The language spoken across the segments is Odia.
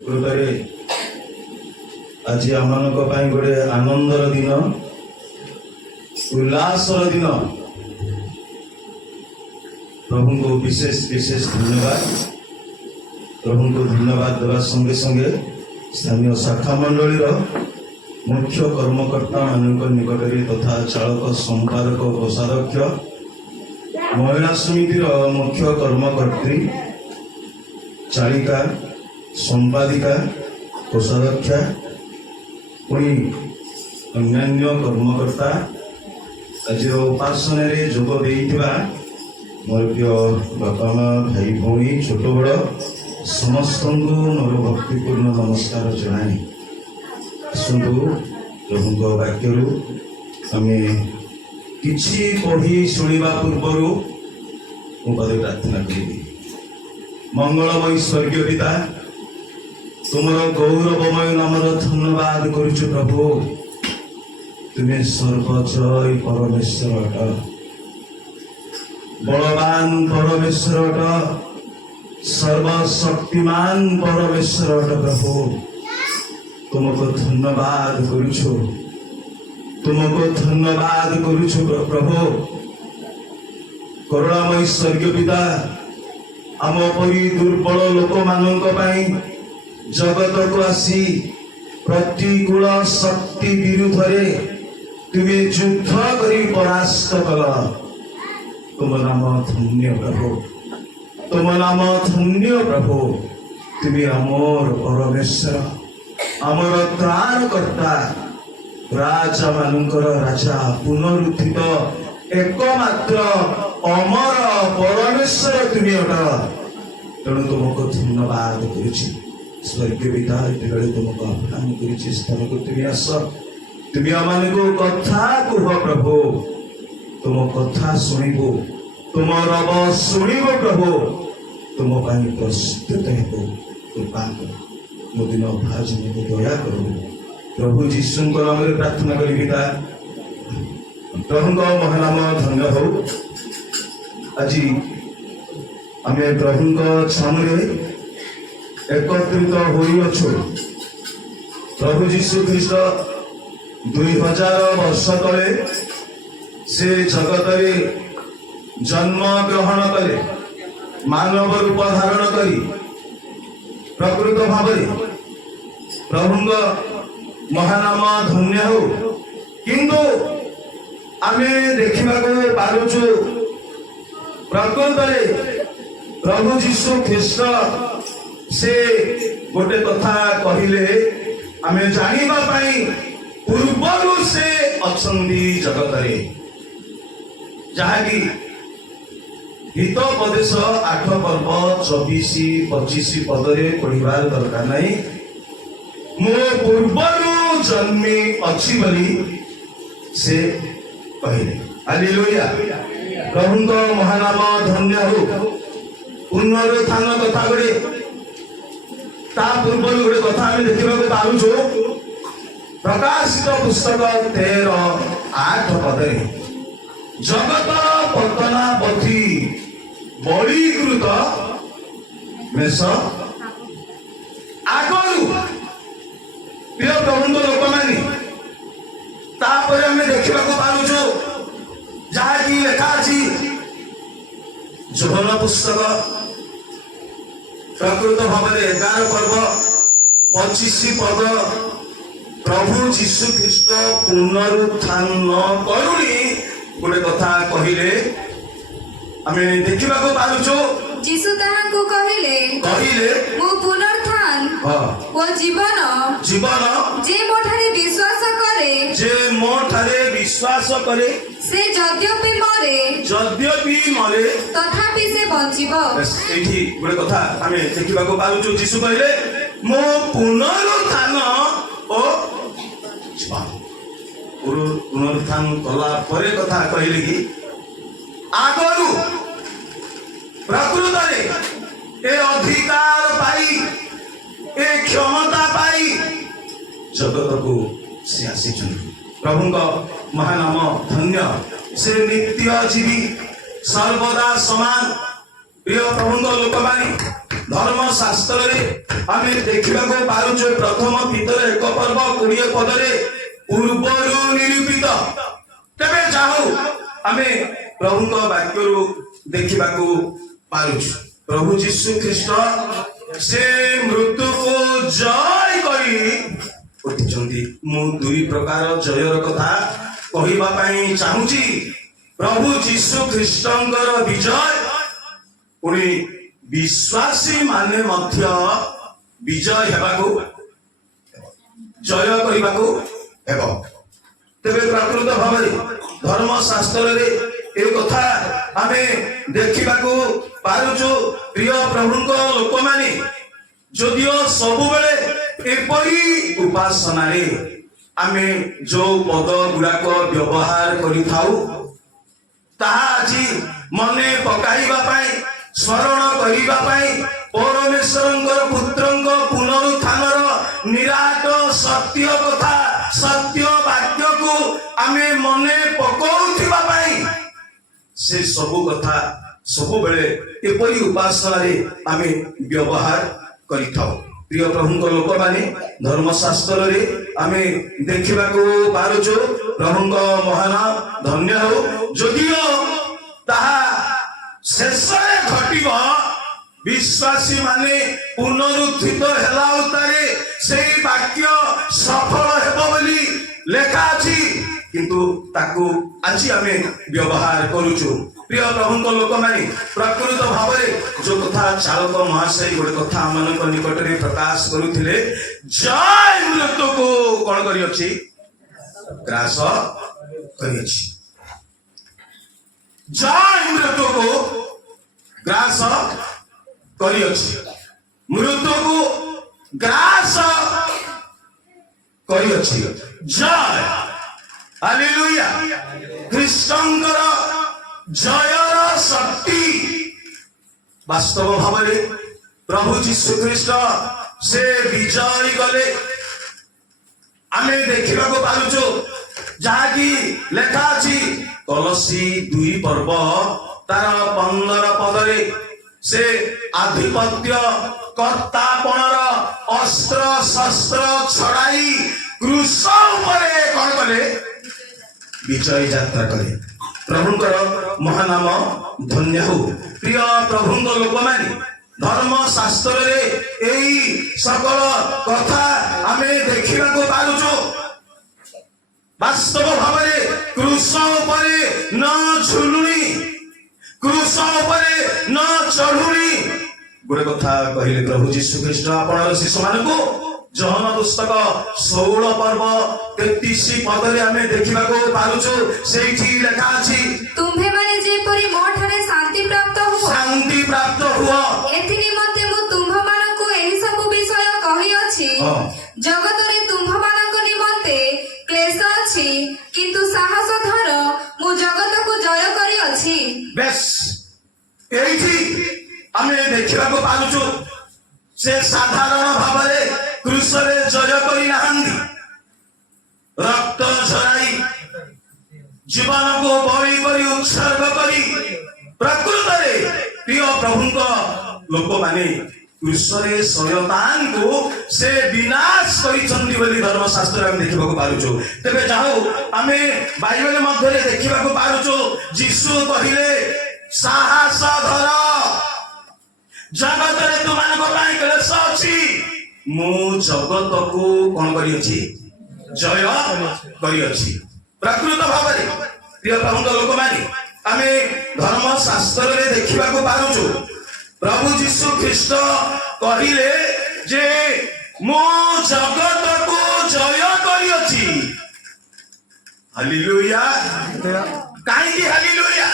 कृपा आज आम गोटे आनंदर दिन उल्लासर दिन प्रभु को विशेष विशेष धन्यवाद। प्रभु को धन्यवाद देवा संगे संगे स्थानीय शाखा मंडली मुख्य कर्मकर्ता मान निकट तथा चालक संपादक कोषाध्यक्ष महिला समितिर मुख्य कर्मकर्त्री चालिका संपादिका कोषाध्यक्षा पुणी अन्य कर्मकर्ता आज उपासन जोग देइथिबा मोर प्रिय बापा माँ भाई भौणी छोट बड़ समस्त मोर भक्तिपूर्ण नमस्कार जनाए। आसतु प्रभु वाक्य आम किछि पढ़ी शुणा पूर्वर मुझे प्रार्थना करी। मंगलमय स्वर्गीय पिता तुमर गौरवमय नामर धन्यवाद करुछु प्रभु। तुम्हें सर्वजय परमेश्वर अट, बलवान परमेश्वर अट, सर्वशक्तिमान परमेश्वर अट प्रभु। तुमको धन्यवाद करुछु, तुमको धन्यवाद करुछु प्रभु। करुणामय स्वर्गीय पिता आम परी दुर्बल लोक मानक पई जगत को आसी प्रतिकूल शक्ति विरुद्ध तुम्हें युद्ध करी परास्त कल। तुम नाम धन्य प्रभु, तुम नाम धन्य प्रभु। तुम्हें आमर परमेश्वर, आमर त्राणकर्ता, राजा मानकर राजा, पुनरुत्थित एकमात्र अमर परमेश्वर तुम्हें अट। तेणु तुमको धन्यवाद करुछि स्वर्गीय पिता। ये तुमको आह्वान करुछि स्थान को तुम्हें आस, तुम्हें आम को कथा कह प्रभु। तुम कथा शुणु, तुम रब शुणु प्रभु। तुम प्रस्तुत हो कृपा कर मो दिन भाज को दया करो प्रभु जीशु नाम प्रार्थना करी पिता। प्रभु महानाम धन्य हो। आज आम प्रभु सामने एकत्रित होइछु। प्रभु जीशु ख्रीष्ट 2000 वर्ष तले से जगत जन्म ग्रहण कले, मानव रूप धारण करी प्रकृत भाव प्रभु महानाम धन्य हो। किंतु आमे देखा पारुचु प्रकृत प्रभु जीशु ख्रीष्ट से गोटे कथा कहले आमे जानिबा पई पूर्वरु से अछंदी जगत रे, जहाँकि हितोपदेश 8 पर्व 24-25 पदरे पढ़िबार दरकार नहीं। मो पूर्वरु जन्मी अच्छी बोली से कहले। हालेलुया। प्रभु महानाम धन्य हो। पुनरुत्थान कथा गुड़े ता पूर्व गोटे कथा आम देखा पारुछु प्रकाशित पुस्तक 13:8 पदे जगत पतनापथी बड़ीकृत मेष आगु प्रिय प्रभु लोक मानी तापर आम देखा पारुछु जहाँकि लेखा अच्छी जोहन पुस्तक प्रकृत भाव 11 पर्व 25 पद प्रभु जीशु ख्रीष्ट पुनरुत्थान करुणी गोटे कथा कहले आम देखा पारुछु। जीशु ताहाको कहिले मु पुनरुत्थान ओ जीवन जे मोठारे विश्वास करे से यद्यपि मरे तथापि से बंचिबो। एठी गोटे कथा आम देखा पारुछु। जीशु कहले मो पुनरुत्थान ओ जीवन। पुनरुत्थान कला परे कथा कहले कि आगरू प्रकृत ए अधिकार पाई ए क्षमता पाई जगत को से आसी। प्रभु महानाम धन्य। से नित्य जीवी सर्वदा समान प्रिय प्रभु लोक मानी धर्मशास्त्र रे आमे देखिबा को पारुछु प्रथम पितर 1 पर्व 20 पदरे पूर्वरु निरूपित। तबे जाऊ आमे प्रभु को वाक्य रु देखिबा को पारुछु प्रभु यीशु ख्रीष्ट से मृत्यु को जय करी उठिचंती। मु दुई प्रकार जयर कथा कहिबा पई चाहूची। प्रभु यीशु ख्रीष्टंकर विजय पुणी विश्वासी माने मध्य विजय हेबाकू जय करिबाकू हेबो। तेबे प्रकृत भावरे धर्मशास्त्र रे ए कथा आमे देखिबाकू पारुछु। प्रिय प्रभुଙ୍କ लोकमाने जदियो सबु बेले एपरी उपासना रे आमे जो पद गुडाक व्यवहार करि थाउ ताहा आजि मने पकाइबा पई स्मरण करिबा पई परमेश्वरंकर पुत्रंक पुनरुत्थानर निराट सत्य कथा सत्य वाक्य को आमे मने पकाउथिबा पई से सबु कथा सबु बेले एपरी उपासना रे आमे व्यवहार करि थाउ। प्रिय प्रभुଙ୍କ लोक माने धर्मशास्त्र रे आमे देखिबा को पारुछु प्रभुଙ୍କ महान धन्य हो। जदियो ताहा शेषरे घटिब विश्वासी माने पुनरुत्थित हेला उतारे सेई वाक्य सफल हेबो बोली लेखा अछि किंतु ताकू आज आमे व्यवहार करूछु। प्रिय प्रभुଙ୍କ लोक माने प्रकृत भावरे जो कथा चालक महाशय गोटे कथा आमनक निकट रे प्रकाश करूथिले जय मृत्यु को कोन करी अछि ग्रास करी अछि। जय मृत्यु को ग्रास करी अछि मृत्यु को ग्रास करी अछि। जय हालेलुया ख्रीष्टंकर जयर शक्ति वास्तव भावरे प्रभु यीशु ख्रीष्ट से विजय गले आमे देखिबा को पारुछु जहा कि लेखा अछि कलसी 2 पर्व तार 15 पदरे से आधिपत्य कर्तापणर अस्त्र शस्त्र छड़ाई क्रूस उपरे कोन कले विजय यात्रा करे। प्रभुंकर महानाम धन्य हो। प्रिय प्रभुंक लोक माने धर्मशास्त्र रे एई सकल कथा आमे देखिबा को पारुछु। वास्तव भावरे क्रूस उपरे न झुलुनी क्रूस उपरे न चढ़ुनी गोटे कथा कहिले प्रभु यीशु ख्रीष्ट आपणर शिष्य मानकु जहन पुस्तक 16 पर्व 33 पदरे आमे देखिबा को पारुछु। सेठी लेखा अछि तुम्हे माने जेपरि मोठारे शांति प्राप्त हुआ एथि निमंते मु तुम्भ मानकु एही सब विषय कहि अछि। जगत रे तुम्भ मानक निमंते क्लेश अछि किंतु साहस धर मु जगत को जय करी अछि। बेस एठी आमे देखिबा को पारुछु से साधारण भावरे क्रूस रे जय करी नाहंदी रक्त झराई जीवन को बलि करी उत्सर्ग करी प्रकृत रे प्रिय प्रभुଙ୍କ लोक माने क्रूस रे शयतान को से विनाश करिसंती बोली धर्मशास्त्र हम देखिबा को पारुछु। तबे जाऊ आमे बाइबल मध्ये देखिबा को पारुछु यीशु कहिले साहस धर जगत रे तुमान को पाई क्लेश अछि मु जगत को कोन करी अछि जय करी अछि। प्रकृत भावरे प्रिय प्रभुଙ୍କ लोक माने आमे धर्मशास्त्र रे देखिबा को पारुछु प्रभु यीशु ख्रीष्ट कहिले जे मु जगत को जय करी अछि। हालेलुया काई की हालेलुया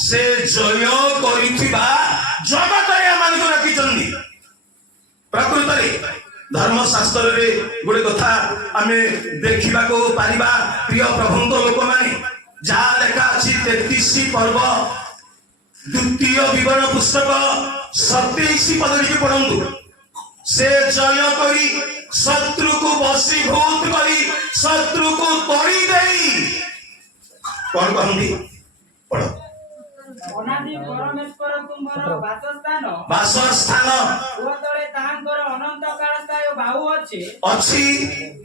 से जय करिथिबा जगत रे मान को रखि चंदी। प्रकृत रे धर्मशास्त्र रे गोटे कथा आमे देखिबा को पारिबा प्रिय प्रभुଙ୍କ लोक माने जहा लेखा अछि 33 पर्व द्वितीय विवरण पुस्तक 27 पदरी के पढंतु से जय करी शत्रु को वशीभूत करी शत्रु को तोड़ी देई कोन कहंदी पढ ଅନାଦି ପରମେଶ୍ୱର ତୁମର ବାସସ୍ଥାନ ଓ ତଳେ ତାହାଙ୍କର ଅନନ୍ତ କାଳ ସ୍ଥାୟୀ ବାହୁ ଅଛି ଅଛି।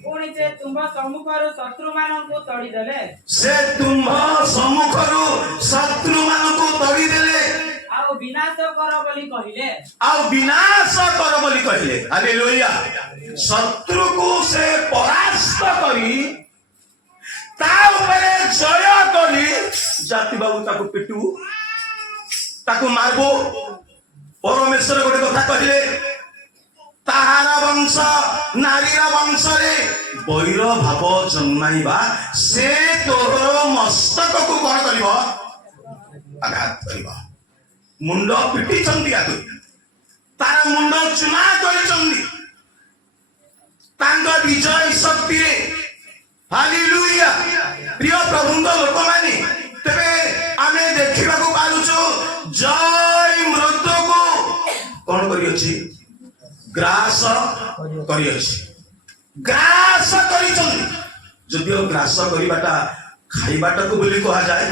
ପୁଣି ସେ ତୁମ୍ଭ ସମ୍ମୁଖରୁ ଶତ୍ରୁମାନଙ୍କୁ ତଡ଼ିଦେଲେ ସେ ତୁମ୍ଭ ସମ୍ମୁଖରୁ ଶତ୍ରୁମାନଙ୍କୁ ତଡ଼ିଦେଲେ ଆଉ ବିନାଶ କର ବୋଲି କହିଲେ। ଆଉ ବିନାଶ କର ବୋଲି କହିଲେ। ହାଲେଲୁୟା। ଶତ୍ରୁକୁ ସେ ପରାସ୍ତ କରି ତା ଉପରେ ଜୟ କରି ଜାତି ବାବୁ ତାକୁ ପିଟୁ ତାକୁ ମାରବୁ। ପରମେଶ୍ୱର ଗୋଟେ କଥା କହିଲେ, ତାହାର ବଂଶ ନାରୀର ବଂଶରେ ବୈର ଭାବ ଜନ୍ମାଇବା, ସେ ତୋର ମସ୍ତକକୁ କଣ କରିବ? ଆଘାତ କରିବ। ମୁଣ୍ଡ ପିଟିଛନ୍ତି ଆଗରୁ, ତାର ମୁଣ୍ଡ ଚୁମା କରିଛନ୍ତି ତାଙ୍କ ବିଜୟ ଶକ୍ତିରେ। ହାଲେଲୁୟା। ପ୍ରିୟ ପ୍ରଭୁଙ୍କ ଲୋକମାନେ, ତେବେ ଆମେ ଦେଖିବାକୁ ପାରୁଛୁ ଜୟ ମୃତ୍ୟୁକୁ କଣ କରିଅଛି? ଗ୍ରାସ କରିଅଛି। ଗ୍ରାସ କରିଛନ୍ତି। ଯଦିଓ ଗ୍ରାସ କରିବାଟା ଖାଇବାଟାକୁ ବୋଲି କୁହାଯାଏ,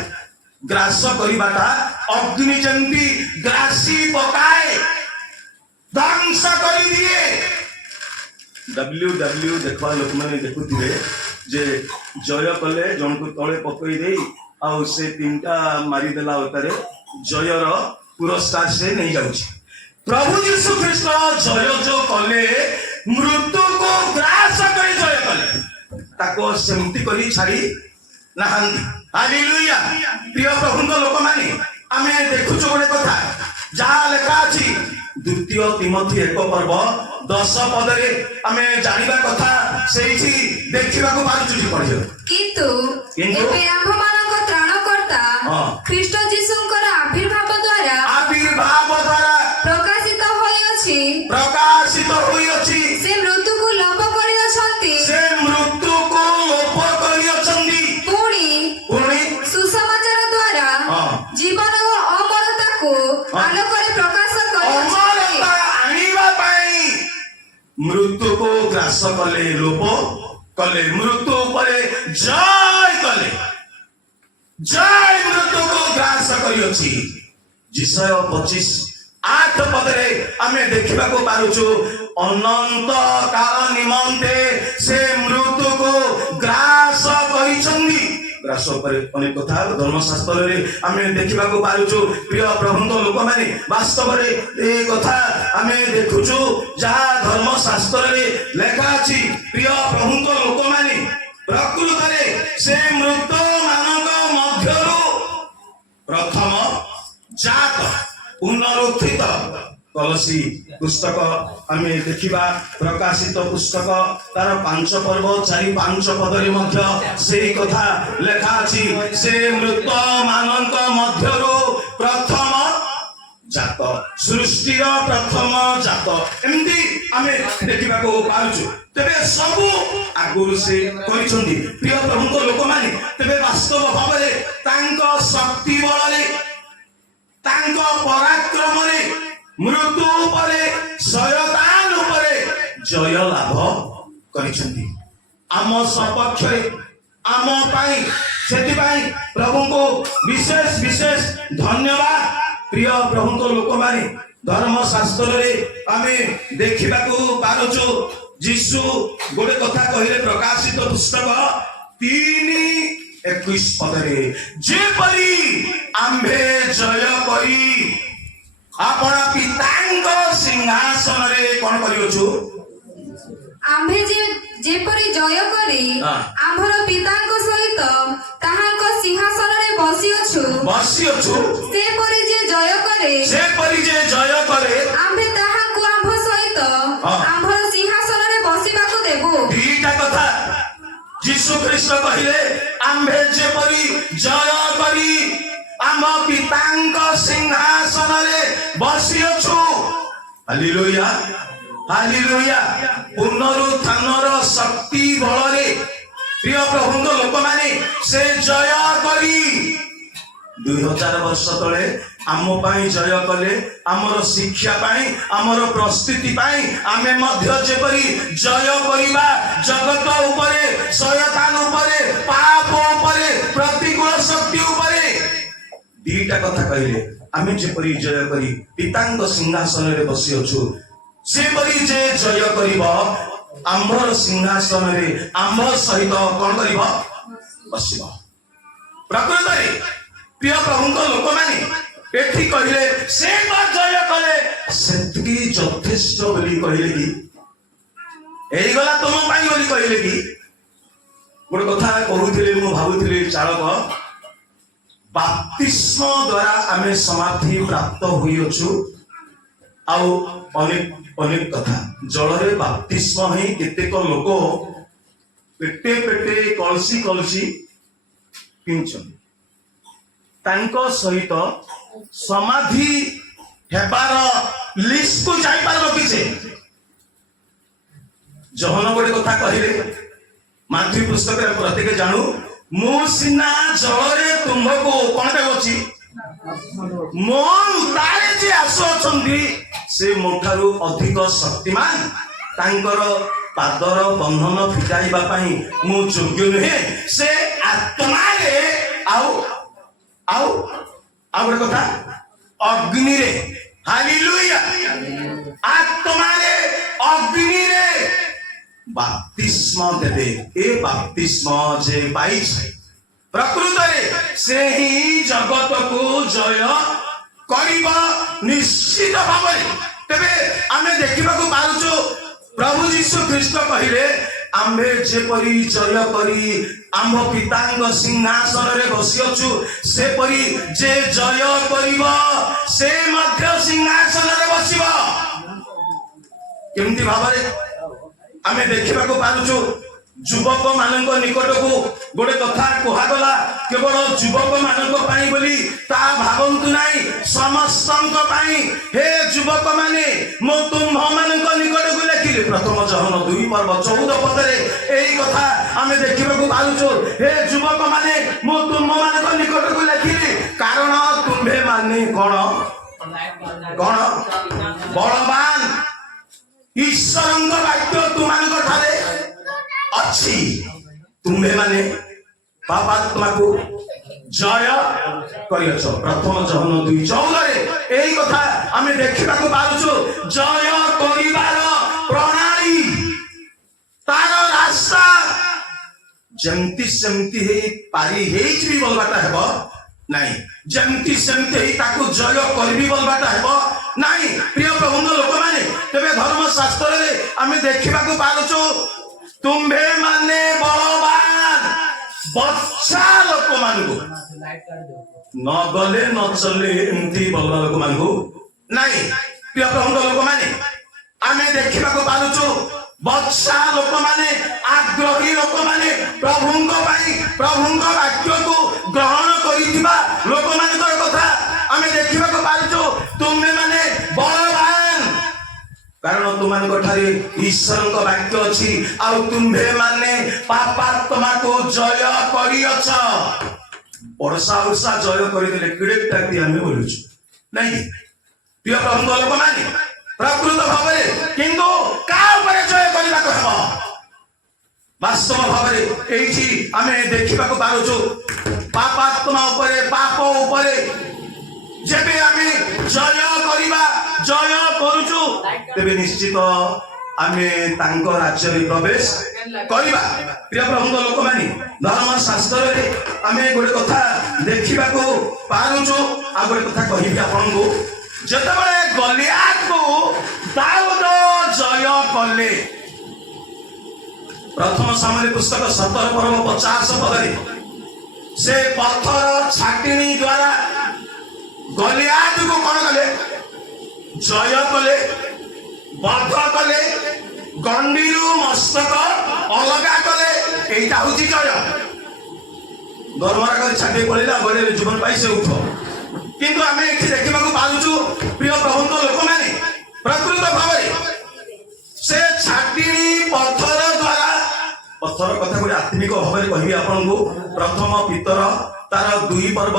ଗ୍ରାସ କରିବାଟା ଅଗ୍ନି ଯେମିତି ଗ୍ରାସି ପକାଏ, ଧ୍ୱଂସ କରିଦିଏ। WW ଦେଖୁଆ ଲୋକମାନେ ଦେଖୁଥିବେ ଯେ ଜୟ କଲେ ଜଣକୁ ତଳେ ପକେଇ ଦେଇ ଆଉ ସେ ତିନିଟା ମାରିଦେଲା ଅତରେ ଜୟର ପୁରସ୍କାର ସେ ନେଇଯାଉଛି। ପ୍ରଭୁ ଯୀଶୁ ଖ୍ରୀଷ୍ଟ ଜୟ ଯୋଉ କଲେ, ମୃତ୍ୟୁକୁ ଗ୍ରାସ କରି ଜୟ କଲେ, ତାକୁ ସେମିତି କରି ଛାଡି ନାହାନ୍ତି। ହାଲେଲୁୟା। ପ୍ରିୟ ପ୍ରଭୁଙ୍କ ଲୋକମାନେ, ଆମେ ଦେଖୁଛୁ ଗୋଟେ କଥା ଯାହା ଲେଖା ଅଛି ଦ୍ୱିତୀୟ ତିମୋଥୀ 1 ପଦରେ ଆମେ ଜାଣିବା କଥା ସେଇଠି ଦେଖିବାକୁ ପାରୁଛୁ। କିନ୍ତୁ ଏବେ ଆମ୍ଭମାନଙ୍କ ତ୍ରାଣକର୍ତ୍ତା ଖ୍ରୀଷ୍ଟ ଯୀଶୁଙ୍କର ଆବିର୍ଭାବ ଦ୍ୱାରା ପ୍ରକାଶିତ ହୋଇଅଛି। ସେ ମୃତ୍ୟୁକୁ ଲୋପ କରିଅଛନ୍ତି। ପୁଣି ସୁସମାଚାର ଦ୍ୱାରା ଜୀବନ ଓ ଅମରତାକୁ ଆଲୋକରେ ପ୍ରକାଶ କରିଅଛନ୍ତି। ଆଣିବା ପାଇଁ ମୃତ୍ୟୁକୁ ଗ୍ରାସ କଲେ, ଲୋପ କଲେ, ମୃତ୍ୟୁ ଉପରେ ଜୟ କଲେ। ଜୟ ମୃତ୍ୟୁକୁ ଗ୍ରାସ କରିଅଛି। ଜିସାୟ 25:8 ପଦରେ ଆମେ ଦେଖିବାକୁ ପାରୁଛୁ, ଅନନ୍ତ କାଳ ନିମନ୍ତେ ସେ ମୃତ୍ୟୁକୁ ଗ୍ରାସ କରିଛନ୍ତି। ଗ୍ରାସ ଉପରେ ଅନେକ କଥା ଧର୍ମଶାସ୍ତ୍ରରେ ଆମେ ଦେଖିବାକୁ ପାରୁଛୁ। ପ୍ରିୟ ପ୍ରଭୁଙ୍କ ଲୋକମାନେ, ବାସ୍ତବରେ এই କଥା ଆମେ ଦେଖୁଛୁ ଯାହା ଧର୍ମଶାସ୍ତ୍ରରେ ଲେଖା ଅଛି। ପ୍ରିୟ ପ୍ରଭୁଙ୍କ ଲୋକମାନେ, ପ୍ରକୃତରେ ସେ ମୃତ ମାନଙ୍କ ମଧ୍ୟରୁ ପ୍ରଥମ ଜାତ ପୁନରୁତ୍ଥିତ। କଲସି ପୁସ୍ତକ ଆମେ ଦେଖିବା, ପ୍ରକାଶିତ ପୁସ୍ତକ ତାର 5 ପର୍ବ 4-5 ପଦରେ ମଧ୍ୟ ସେଇ କଥା ଲେଖା ଅଛି। ସେ ମୃତ ମାନଙ୍କ ମଧ୍ୟରୁ ପ୍ରଥମ ଜାତ, ସୃଷ୍ଟିର ପ୍ରଥମ ଜାତ, ଏମିତି ଆମେ ଦେଖିବାକୁ ପାରୁଛୁ। ତେବେ ସବୁ ଆଗରୁ ସେ କରିଛନ୍ତି। ପ୍ରିୟ ପ୍ରଭୁଙ୍କ ଲୋକମାନେ, ତେବେ ବାସ୍ତବ ଭାବରେ ତାଙ୍କ ଶକ୍ତି ବଳରେ, ତାଙ୍କ ପରାକ୍ରମରେ ମୃତ୍ୟୁ ଉପରେ, ଶୟତାନ ଉପରେ ଜୟ ଲାଭ କରିଛନ୍ତି ଆମ ସପକ୍ଷରେ, ଆମ ପାଇଁ। ସେଥିପାଇଁ ପ୍ରଭୁଙ୍କୁ ବିଶେଷ ଧନ୍ୟବାଦ। ପ୍ରିୟ ପ୍ରଭୁଙ୍କ ଲୋକମାନେ, ଧର୍ମଶାସ୍ତ୍ରରେ ଆମେ ଦେଖିବାକୁ ପାରୁଛୁ, ଯୀଶୁ ଗୋଟେ କଥା କହିଲେ, ପ୍ରକାଶିତ ପୁସ୍ତକ 3:21 ପଦରେ, ଯେପରି ଆମ୍ଭେ ଜୟ କରି ଆପଣ ପିତାଙ୍କ ସିଂହାସନରେ କଣ କରିଅଛୁ? ଆମ୍ଭେ ଯେପରି ଜୟ କରି ଆମ୍ଭର ପିତାଙ୍କ ସହିତ ତାହାଙ୍କ ସିଂହାସନରେ ବସିଅଛୁ, ସେପରି ଯେ ଜୟ କରେ ଆମ୍ଭେ ତାହାଙ୍କୁ ଆମ୍ଭ ସହିତ ଆମ୍ଭର ସିଂହାସନରେ ବସିବାକୁ ଦେବୁ। ଦିଟା କଥା ଯୀଶୁ ଖ୍ରୀଷ୍ଟ କହିଲେ, ଆମ୍ଭେ ଯେପରି ଜୟ କରି ଆମ ପିତାଙ୍କ ସିଂହାସନରେ ବସିଅଛୁ। ହାଲେଲୁୟା। ହାଲେଲୁୟା। ପୁନରୁତ୍ଥାନର ଶକ୍ତି ବଳରେ ପ୍ରିୟ ପ୍ରଭୁଙ୍କ ଲୋକମାନେ, ସେ ଜୟ କରି 2000 ବର୍ଷ ତଳେ ଆମ ପାଇଁ ଜୟ କଲେ। ଆମର ଶିକ୍ଷା ପାଇଁ, ଆମର ପ୍ରସ୍ତୁତି ପାଇଁ ଆମେ ମଧ୍ୟ ଯେପରି ଜୟ କରିବା, ଜଗତ ଉପରେ, ଶୟତାନ ଉପରେ, ପାପ ଉପରେ, ପ୍ରତିକୂଳ ଶକ୍ତି ଉପରେ दीटा कथा कहले आमे जेपरि जय करी पितांग सिंहासन रे बसी अछु सेपरि जे जय करिबो आम्भर सिंहासन रे आम्भ सहित कोन करिबो बसिबो। प्रकृत रे प्रिय प्रभुଙ୍କ ଲୋକମାନେ एठी कहले से जय कले सेतकी यथेष्ट बोली कहले कि एई गला तुम पाई बोली कहले कि गोटे कथा कहूथिले मु भाबुथिले चालक बाप्तिस्म द्वारा आमे समाधि प्राप्त होई अछु आउ अनेक कथा जल रे बाप्तिस्म हे केतेक लोक पेटे पेटे कलसी कलसी पिंचन तांको सहित समाधि हेबार लिस्ट को जाई पारबो किसे जहन गोटे कथा कहले माथ्यू पुस्तक रे प्रत्येक जानू मु सिना जलरे तुमको कोन देवछि मो उतारे जे आसो छंदी से मोठारू अधिक शक्तिमान तांकर पादर बंधन फिटाइबा पई मु योग्य नहे से आत्मा रे आउ आउ गोटे कथा अग्नि रे हालेलुया आत्मा रे अग्नि रे बाप्तिस्म देवे ए बाप्तिस्म जे पाई प्रकृत रे से ही जगत को जय करिबा निश्चित भाव तेबे आमे देखिबा को पारुचो प्रभु यीशु ख्रीष्ट कहिले आम्भे जेपरि जय करी आम्भ पितांग सिंहासन रे बसी अछु सेपरि जे जय करिबो से मध्य सिंहासन रे बसिबो। केमती भाबरे आमे देखिबा को पारुचो युवक मानक निकट को गोटे कथा कहगला केवल युवक मानक पाई बोली ता भावंतु नाही समस्तंक पाई हे युवक माने मो तुम मानक निकट को लेखिले प्रथम जहन 2 पर्व 14 पदरे एई कथा आमे देखिबा को पारुचो हे युवक माने मो तुम मानक निकट को लेखिले कारण तुम्हे माने कोन बलवान ईश्वरंग वाक्य तुमानक ठारे अच्छी तुम्हे माने पापात्मा को जय करियछ प्रथम जहन 2:14 रे एई कथा आमे देखिबा को पारुछु जय करिबार प्रणाली तार रास्ता जेमती सेमती हे पारी हेच भी बोलबाटा हेबो नाही जेमती सेमती हे ताको जय करबी बोलबाटा हेबो नाही। प्रिय प्रभुଙ୍କ लोक माने तबे धर्म शास्त्र रे आमे देखिबा को पारुछु तुम्हे माने बलवान बच्चा लोक मानगु न गले न चले एमती बलवान लोक मानगु नाही। प्रिय प्रभुଙ୍କ लोक माने आमे देखिबा को पारुछु बच्चा लोक माने आग्रही लोक माने प्रभुଙ୍କ भाई प्रभुଙ୍କ वाक्य को ग्रहण करितिबा लोक मानकर कथा आमे देखिबा को पारुछु तुम्हे माने बलवान कारण तुमान ठारे ईश्वर वाक्य अच्छी आउ तुम्हे माने पापात्मा को जय करियछ वर्षा वर्षा जय करदेले किड़े टाकी आमे बोलुछु नहीं प्रिय प्रभु लोक माने प्रकृत भाव किंतु का ऊपर जय करबा को हेबो वास्तव भाव एठी आमे देखिबा को पारुछु पापात्मा ऊपर पाप ऊपर जेबे आमे जय करिबा जय करूछु तेबे निश्चित आमे तांको राज्य रे प्रवेश करिबा। प्रिय प्रभु लोक माने धर्म शास्त्र रे आमे गोटे कथा देखिबा को पारुछु आ गोटे कथा कहिबी आपन को जतबेले गलियात को दाऊद जय कले प्रथम सामने पुस्तक 17 पर्व 50 पदरे से पत्थर छाटिनी द्वारा गलियात को कोन कले जय कले बध कले गंडीरू मस्तक अलगा कले एटा होची जय दरबार कर छाटे पड़िला बड़े जीवन पाई से उठ किंतु आमे एठी देखिबा को पालुछु प्रिय प्रभुଙ୍କ लोक माने प्रकृत भाबरे से छाटिनी पत्थर द्वारा पत्थर कथा को आत्मिक भाबरे कहबी आपन को प्रथम पितर तार 2 पर्व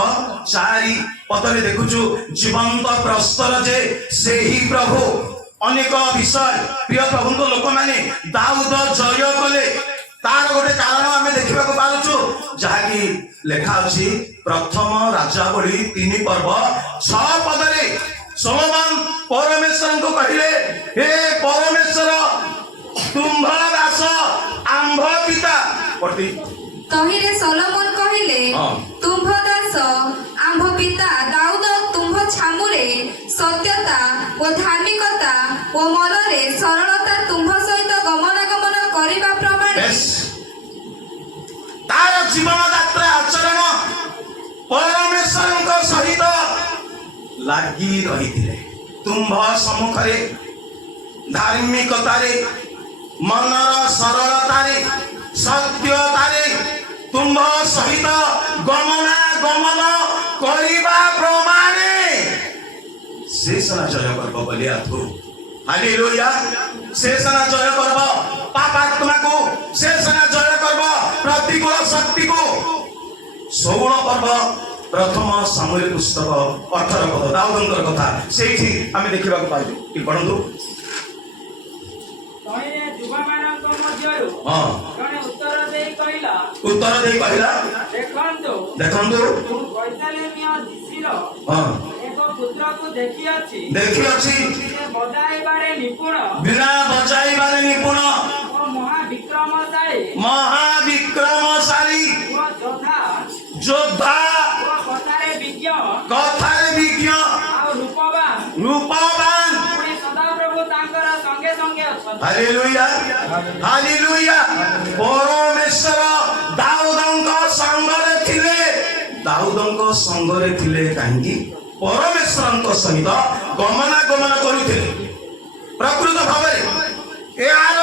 4 पदरे देखुछु जीवंत प्रस्तर जे सेही प्रभु अनेक विषय प्रिय प्रभुଙ୍କ लोक माने दाऊद जय कले तार गोटे कारण आमे देखिबा को पालुछु जहा कि ଲେଖା ଅଛି ପ୍ରଥମ ରାଜାବଳୀ 3 ପର୍ବ 6 ପଦରେ ସୋଲୋମନ ପରମେଶ୍ୱରଙ୍କୁ କହିଲେ, ହେ ପରମେଶ୍ୱର, ତୁମ୍ଭ ଦାସ ଆମ୍ଭ ପିତା ପଟି ତହିଁରେ ସଲୋମନ କହିଲେ, ହଁ। ତୁମ୍ଭ ଦାସ ଆମ୍ଭ ପିତା ଦାଉଦ ତୁମ୍ଭ ଛାମୁରେ ସତ୍ୟତା ଓ ଧାର୍ମିକତା ଓ ମନରେ ସରଳତା ତୁମ୍ଭ ସହିତ ଗମନାଗମନ କରିବା ପ୍ରମାଣେ ବେଶ ତାର ଜୀବନ ଯାତ୍ରା ଆଚରଣ ପରମେଶ୍ୱରଙ୍କ ସହିତ ଲାଗି ରହିଥିଲେ। ତୁମ୍ଭ ସମ୍ମୁଖରେ ଧାର୍ମିକତାରେ, ମନର ସରଳତାରେ, ସତ୍ୟତାରେ ତୁମ୍ଭ ସହିତ ଗମନାଗମନ କରିବା ପ୍ରମାଣେ ସେ ସେନା ଜୟ କରିବ ବୋଲି ଆଥୁ। ହାଲେଲୁୟା। ସେ ସେନା ଜୟ କରିବ ପାପାତ୍ମାକୁ, ସେ ସେନା ଜୟ କରିବ ପ୍ରତିକୂଳ ଶକ୍ତିକୁ। 16 ପର୍ବ ପ୍ରଥମ ସାମୁଏଲ ପୁସ୍ତକ 18 ପଦ ଦାଉଦଙ୍କର କଥା ସେଇଠି ଆମେ ଦେଖିବାକୁ ପାଇଛୁ। କି ପଢନ୍ତୁ। ତହିଁରେ ଯୁବାମାନଙ୍କ ମଧ୍ୟରୁ ହଁ। ଜଣେ ଉତ୍ତର ଦେଇ କହିଲା, ଦେଖନ୍ତୁ ଦେଖନ୍ତୁ ମୁଁ କୈସାଲେମୀୟ ଦିଶିର ହଁ ଏକ ପୁତ୍ରକୁ ଦେଖିଅଛି। ଦେଖିଅଛି ସେ ବଜାଇବାରେ ନିପୁଣ ବୀଣା ବଜାଇବାରେ ନିପୁଣ, ଓ ମହାବିକ୍ରମଶାଳୀ, ଓ ଯୋଦ୍ଧା, ଓ କଥାରେ ବିଜ୍ଞ, କଥାରେ ବିଜ୍ଞ, ଆଉ ରୂପବାନ। ରୂପବାନ। ପୁଣି ସଦାପ୍ରଭୁ ତାଙ୍କର ସଙ୍ଗେ ସଙ୍ଗେ ଅଛନ୍ତି। Hallelujah, hallelujah. ପରମେଶ୍ୱର ଦାଉଦଙ୍କ ସଙ୍ଗରେ ଥିଲେ। ଦାଉଦଙ୍କ ସଙ୍ଗରେ ଥିଲେ କାହିଁକି? ପରମେଶ୍ୱରଙ୍କ ସହିତ ଗମନାଗମନ କରୁଥିଲେ। ପ୍ରକୃତ ଭାବରେ ଏହାର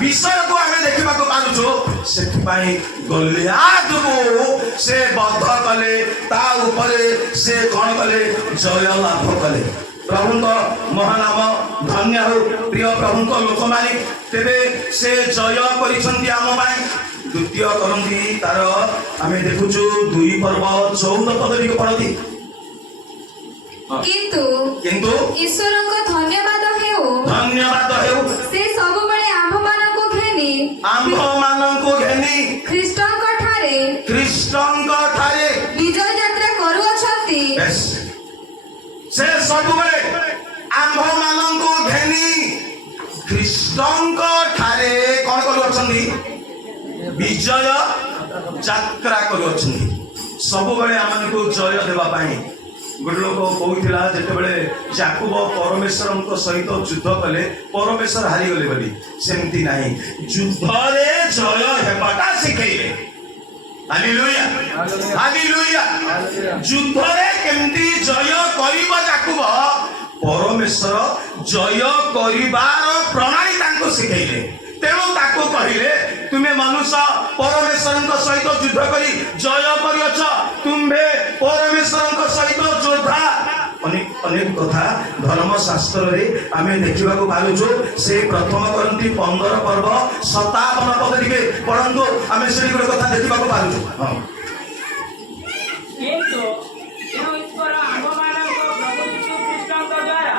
ବିଷୟକୁ ଆମେ ଦେଖିବାକୁ ପାରୁଛୁ। ସେଥିପାଇଁ ଗଲିଆଦକୁ ସେ ବଧ କଲେ, ତା ଉପରେ ସେ କଣ କଲେ? ଜୟ ଲାଭ କଲେ। ପ୍ରଭୁଙ୍କ ମହାନାମ ଧନ୍ୟ ହଉ। ପ୍ରିୟ ପ୍ରଭୁଙ୍କ ଲୋକମାନେ, ତେବେ ସେ ଜୟ କରିଛନ୍ତି ଆମ ପାଇଁ। ଦ୍ୱିତୀୟ କରନ୍ତି ତାର ଆମେ ଦେଖୁଛୁ 2 ପର୍ବ 14 ପଦ ଟିକେ ପଢନ୍ତି। କିନ୍ତୁ କିନ୍ତୁ ଈଶ୍ୱରଙ୍କ ଧନ୍ୟବାଦ ହେଉ, ସେ ସବୁବେଳେ ଆମ୍ଭମାନଙ୍କୁ ଘେନି ଖ୍ରୀଷ୍ଟଙ୍କ ଠାରେ ବିଜୟ ଯାତ୍ରା କରୁଅଛନ୍ତି। ସେ ସବୁବେଳେ ଆମ୍ଭମାନଙ୍କୁ ଘେନି ଖ୍ରୀଷ୍ଟଙ୍କ ଠାରେ କଣ କରୁଅଛନ୍ତି? ବିଜୟ ଯାତ୍ରା କରୁଅଛନ୍ତି। ସବୁବେଳେ ଆମମାନଙ୍କୁ ଜୟ ଦେବା ପାଇଁ। ଗୋଟେ ଲୋକ କହୁଥିଲା ଯେତେବେଳେ ଯାକୁବ ପରମେଶ୍ୱରଙ୍କ ସହିତ ଯୁଦ୍ଧ କଲେ ପରମେଶ୍ୱର ହାରିଗଲେ ବୋଲି। ସେମିତି ନାହିଁ, ଯୁଦ୍ଧରେ ଜୟ ହେବାଟା ଶିଖେଇଲେ। Hallelujah, hallelujah. ଯୁଦ୍ଧରେ କେମିତି ଜୟ କରିବ ଯାକୁବ, ପରମେଶ୍ୱର ଜୟ କରିବାର ପ୍ରଣାଳୀ ତାଙ୍କୁ ଶିଖେଇଲେ। ତେଣୁ ତାକୁ କହିଲେ, ତୁମେ ମନୁଷ୍ୟ ପରମେଶ୍ୱରଙ୍କ ସହିତ ଯୁଦ୍ଧ କରି ଜୟ କରିଅଛ, ତୁମ୍ଭେ ପରମେଶ୍ୱରଙ୍କ ସହିତ ଯୋଦ୍ଧା। ଅନେକ କଥା ଧର୍ମଶାସ୍ତ୍ରରେ ଆମେ ଦେଖିବାକୁ ପାରୁଛୁ। ସେ ପ୍ରଥମ କରନ୍ତି 15 ପର୍ବ 57 ପଦ ଟିକେ ପଢନ୍ତୁ। ଆମେ ସେଠି ଗୋଟେ କଥା ଦେଖିବାକୁ ପାରୁଛୁ। କିନ୍ତୁ ଯେଉଁ ଈଶ୍ୱର ଆମ୍ଭମାନଙ୍କ ପ୍ରଭୁ ଯୀଶୁ ଖ୍ରୀଷ୍ଟଙ୍କ ଦ୍ୱାରା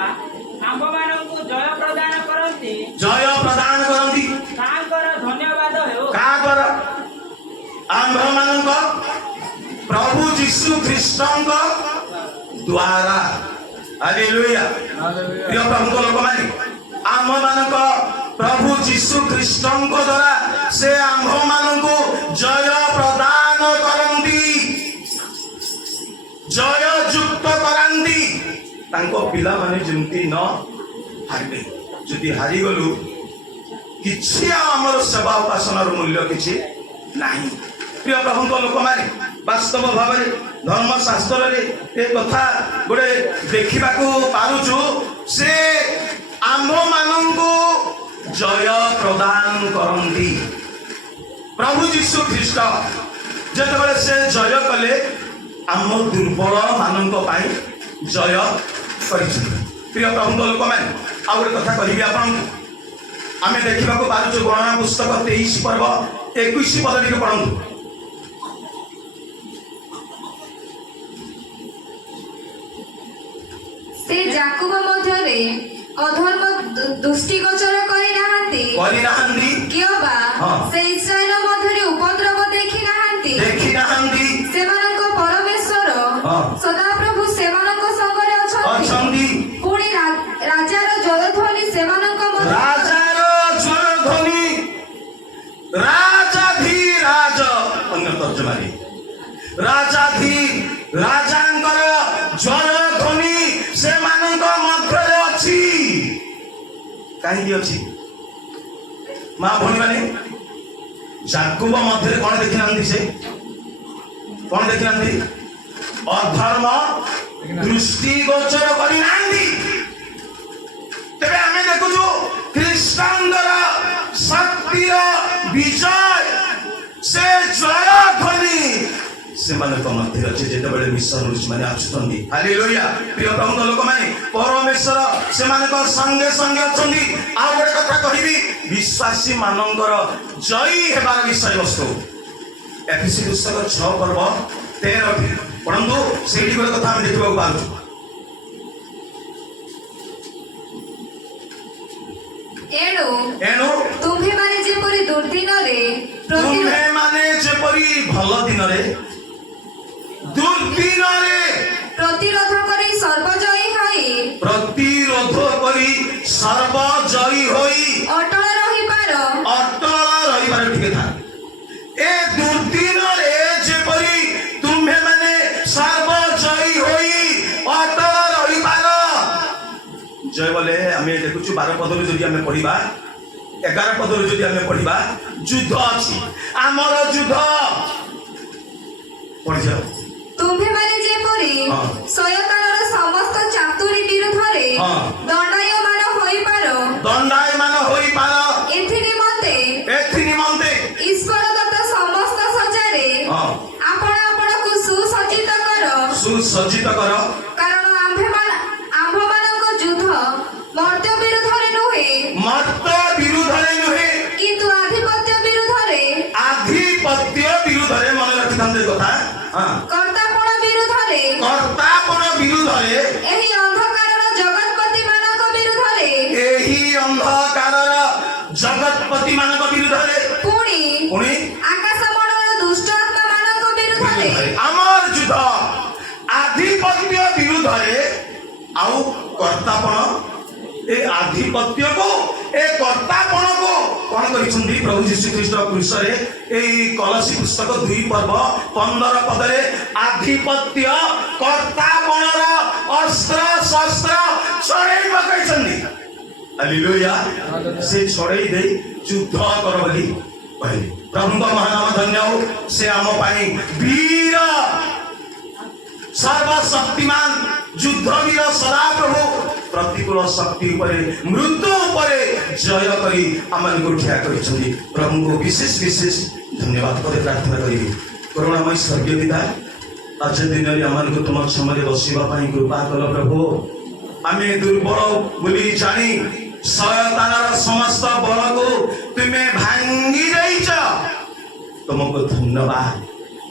ଆମ୍ଭମାନଙ୍କୁ ଜୟ ପ୍ରଦାନ କରନ୍ତି, ତାଙ୍କର ଧନ୍ୟବାଦ ହେଉ। କାହାର? ଆମ୍ଭମାନଙ୍କ ପ୍ରଭୁ ଯୀଶୁ ଖ୍ରୀଷ୍ଟଙ୍କ ଦ୍ୱାରା। ହାଲେଲୁୟା। ପ୍ରିୟ ପ୍ରଭୁଙ୍କ ଲୋକମାନେ, ଆମ୍ଭମାନଙ୍କ ପ୍ରଭୁ ଯୀଶୁ ଖ୍ରୀଷ୍ଟଙ୍କ ଦ୍ୱାରା ସେ ଆମ୍ଭମାନଙ୍କୁ ଜୟ ପ୍ରଦାନ କରନ୍ତି, ଜୟ ଯୁକ୍ତ କରାନ୍ତି। ତାଙ୍କ ପିଲାମାନେ ଯେମିତି ନ ହାରିବେ। ଯଦି ହାରିଗଲୁ କିଛି ଆଉ ଆମର ସେବା ଉପାସନାର ମୂଲ୍ୟ କିଛି ନାହିଁ। ପ୍ରିୟ ପ୍ରଭୁଙ୍କ ଲୋକମାନେ, ବାସ୍ତବ ଭାବରେ ଧର୍ମଶାସ୍ତ୍ରରେ ଏ କଥା ଗୋଟେ ଦେଖିବାକୁ ପାରୁଛୁ। ସେ ଆମ୍ଭମାନଙ୍କୁ ଜୟ ପ୍ରଦାନ କରନ୍ତି। ପ୍ରଭୁ ଯୀଶୁ ଖ୍ରୀଷ୍ଟ ଯେତେବେଳେ ସେ ଜୟ କଲେ, ଆମ ଦୁର୍ବଳ ମାନଙ୍କ ପାଇଁ ଜୟ କରିଛନ୍ତି। ପ୍ରିୟ ପ୍ରଭୁଙ୍କ ଲୋକମାନେ, ଆଉ ଗୋଟେ କଥା କହିବି ଆପଣଙ୍କୁ। ଆମେ ଦେଖିବାକୁ ପାରୁଛୁ ଗଣନା ପୁସ୍ତକ 23 ପର୍ବ 21 ପଦ ଟିକେ ପଢନ୍ତୁ। ସେ ଯାକୁବ ମଧ୍ୟରେ ଅଧର୍ମ ଦୃଷ୍ଟିଗୋଚର କରିନାହାନ୍ତି, କିଅବା ସେ ଇସ୍ରାଏଲ ମଧ୍ୟରେ ଉପଦ୍ରବ ଦେଖି ନାହାନ୍ତି। ରାଜାଧିରାଜ ଅନ୍ୟ ତର୍ଜମାରେ ରାଜାଧି ରାଜାଙ୍କର ଜୟ ଧ୍ୱନି ସେମାନଙ୍କ ମଧ୍ୟରେ ଅଛି। କାହିଁକି ଅଛି? ମା ଭଉଣୀ ମାନେ ଯାକୁବ ମଧ୍ୟରେ କଣ ଦେଖିନାହାନ୍ତି? ସେ କଣ ଦେଖିନାହାନ୍ତି? ଅଧର୍ମ ଦୃଷ୍ଟି ଗୋଚର କରିନାହାନ୍ତି। ତେବେ ଆମେ ଦେଖୁଛୁ ଖ୍ରୀଷ୍ଟାନଙ୍କର ଶକ୍ତିର ବିଜୟ, ସେ ଜୟ ଧ୍ୱନି ସେମାନଙ୍କ ମଧ୍ୟରେ ଅଛି। ଯେତେବେଳେ ମିଶନ ସେମାନେ ଆସୁଛନ୍ତି, ହାଲେଲୁୟା। ପ୍ରିୟ ପ୍ରଭୁଙ୍କ ଲୋକମାନେ, ପରମେଶ୍ୱର ସେମାନଙ୍କ ସଙ୍ଗେ ସଙ୍ଗେ ଅଛନ୍ତି। ଆଉ ଗୋଟେ କଥା କହିବି, ବିଶ୍ୱାସୀ ମାନଙ୍କର ଜୟୀ ହେବାର ବିଷୟବସ୍ତୁ ଏଫେସୀ ପୁସ୍ତକ 6 ପର୍ବ 13 ପଢନ୍ତୁ। ସେଇଠି ଗୋଟେ କଥା ଆମେ ଦେଖିବାକୁ ପାଉଛୁ। ଏଣୁ ତୁମ୍ଭେମାନେ ଯେପରି ଦୁର୍ଦିନରେ ତୁମ୍ଭେମାନେ ଯେପରି ଭଲ ଦିନରେ ଦୁର୍ଦିନରେ ପ୍ରତିରୋଧ କରି ସର୍ବଜୟୀ ହୋଇ ଅଟଳ ରହିବାର ଟିକେ ଥା। ଏ ଦୁର୍ଦିନରେ ଯେପରି ତୁମ୍ଭେମାନେ ସର୍ବଜୟୀ ହୋଇ ଅଟଳ ରହିବାର। ଜୟ ବୋଲେ ଆମେ ଦେଖୁଛୁ 12 ପଦରୁ ଯଦି ଆମେ ପଢିବା, 11 ପଦରୁ ଯଦି ଆମେ ପଢିବା, ଯୁଦ୍ଧ ଅଛି, ଆମର ଯୁଦ୍ଧ ପଢିଯାଉ। ତୁମ୍ଭେମାନେ ଯେପରି ଶୟତାନର ସମସ୍ତ ଚାତୁରୀ ବିରୁଦ୍ଧରେ ଦଣ୍ଡାୟମାନ ହୋଇପାର ଏଥି ନିମନ୍ତେ ଈଶ୍ୱର ଦତ୍ତ ସମସ୍ତ ସଜାରେ ଆପଣ ଆପଣଙ୍କୁ ସୁସଜ୍ଜିତ କର। କାରଣ ଆମ୍ଭମାନଙ୍କ ଯୁଦ୍ଧ ମର୍ତ୍ତ୍ୟ ବିରୁଦ୍ଧରେ ନୁହେଁ, କିନ୍ତୁ ଆଧିପତ୍ୟ ବିରୁଦ୍ଧରେ ମନେ ରଖିଥାନ୍ତେ କଥା, କର୍ତ୍ତାପଣ ବିରୁଦ୍ଧରେ, ଏହି ଅନ୍ଧକାରର ଜଗତପତି ମାନଙ୍କ ବିରୁଦ୍ଧରେ, ପୁଣି ଆକାଶ ମଣ୍ଡଳର ଦୁଷ୍ଟ ଆତ୍ମା ମାନଙ୍କ ବିରୁଦ୍ଧରେ। ଆମର ଯୁଦ୍ଧ ଆଧିପତ୍ୟ ବିରୁଦ୍ଧରେ ଆଉ କର୍ତ୍ତାପଣ। ଏ ଆଧିପତ୍ୟକୁ, ଏ କର୍ତ୍ତାପଣକୁ କଣ କରିଛନ୍ତି ପ୍ରଭୁ ଯୀଶୁ ଖ୍ରୀଷ୍ଟ କ୍ରୁଶରେ? ଏଇ କଲସୀ ପୁସ୍ତକ 2 ପର୍ବ 15 ପଦରେ ଆଧିପତ୍ୟ କର୍ତ୍ତାପଣର ଅସ୍ତ୍ର ଶସ୍ତ୍ର ଛଡେଇ ପକାଇଛନ୍ତି। ହାଲେଲୁୟା। ସେ ଛଡେଇ ଦେଇ ଯୁଦ୍ଧ କର ବୋଲି କହିଲେ। ପ୍ରଭୁଙ୍କ ମହାନାମ ଧନ୍ୟ ହଉ। ସେ ଆମ ପାଇଁ ବୀର, ସର୍ବଶକ୍ତିମାନ ଯୁଦ୍ଧବୀର ସଦାପ୍ରଭୁ ପ୍ରତିକୂଳ ଶକ୍ତି ଉପରେ, ମୃତ୍ୟୁ ଉପରେ ଜୟ କରି ଆମମାନଙ୍କୁ ଠିଆ କରିଛନ୍ତି। ପ୍ରଭୁଙ୍କୁ ବିଶେଷ ଧନ୍ୟବାଦ କରି ପ୍ରାର୍ଥନା କରିବି। କରୁଣାମୟ ସ୍ୱର୍ଗୀୟ ପିତା, ଆଜି ଦିନରେ ଆମମାନଙ୍କୁ ତୁମ ସମୟରେ ବସିବା ପାଇଁ କୃପା କଲ ପ୍ରଭୁ। ଆମେ ଦୁର୍ବଳ ବୋଲି ଜାଣି ଶୟତାନର ସମସ୍ତ ବଳକୁ ତୁମେ ଭାଙ୍ଗି ଦେଇଛ। ତୁମକୁ ଧନ୍ୟବାଦ।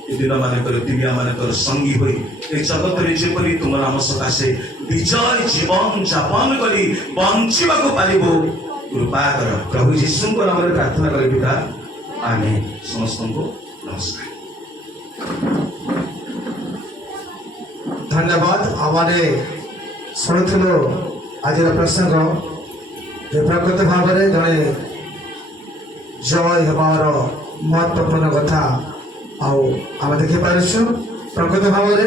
ଏ ଦିନ ମାନଙ୍କର ଦୁନିଆ ମାନଙ୍କର ସଙ୍ଗୀ ହୋଇ ଏ ଜଗତରେ ଯେପରି ତୁମ ନାମ ସକାଶେ ବିଜୟ ଜୀବନ ଯାପନ କରି ବଞ୍ଚିବାକୁ ପାରିବ କୃପା କର। ପ୍ରଭୁ ଯୀଶୁଙ୍କ ନାମରେ ପ୍ରାର୍ଥନା କରି ପିତା, ଆମେନ୍। ସମସ୍ତଙ୍କୁ ନମସ୍କାର। ଧନ୍ୟବାଦ। ଆମେ ଶୁଣୁଥିଲୁ ଆଜିର ପ୍ରସଙ୍ଗ ଯେ ପ୍ରକୃତ ଭାବରେ ଜଣେ ଜୟ ହେବାର ମହତ୍ୱପୂର୍ଣ୍ଣ କଥା ଆଉ ଆମେ ଦେଖିପାରୁଛୁ। ପ୍ରକୃତ ଭାବରେ